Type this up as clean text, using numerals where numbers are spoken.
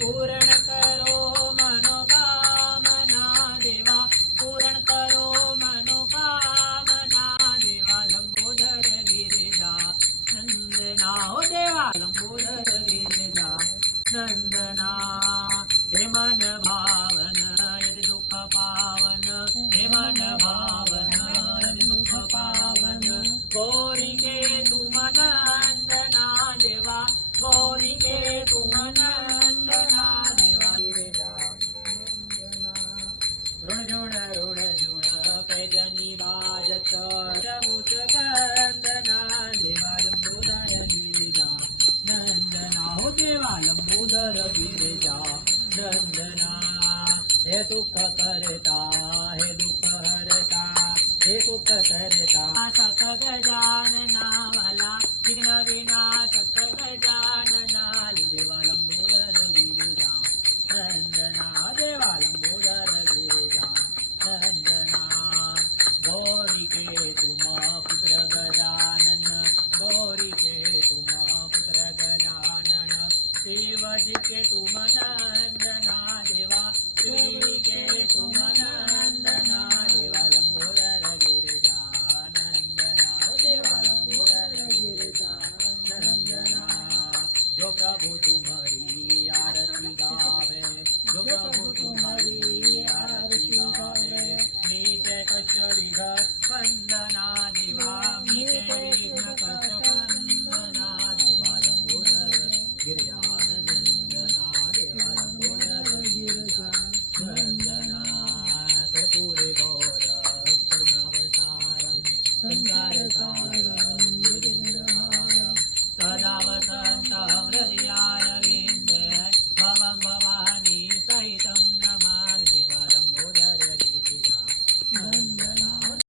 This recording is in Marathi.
पूर्ण करो मनोकामना देवा पूर्ण करो मनोकामना देवा लंबोदर गिरिजा नंदना हो देवा लंबोदर गिरिजा नंदना हे मन भावन यदि दुःख पावन हे मन भावन यदि दुःख पावन गौरीके तुम नंदना देवा गौरीके तुम नंदना देवा ऋण झुण पैजनी बाजत मुच कंदना देवा लंबोदर गिरिजा नंदना हो देवा लंबोदर गिरिजा नंदना हे सुख करता हे दुःख हरता हे सुख करता सख गजानना वाला विघ्न विनाशक गजानना देवा लंबोदर गिरिजा नंदना देवा लंबोदर गिरिजा नंदना गौरीके तुम पुत्र गजानन गौरीके तुम पुत्र गजानन शिवजी के तुम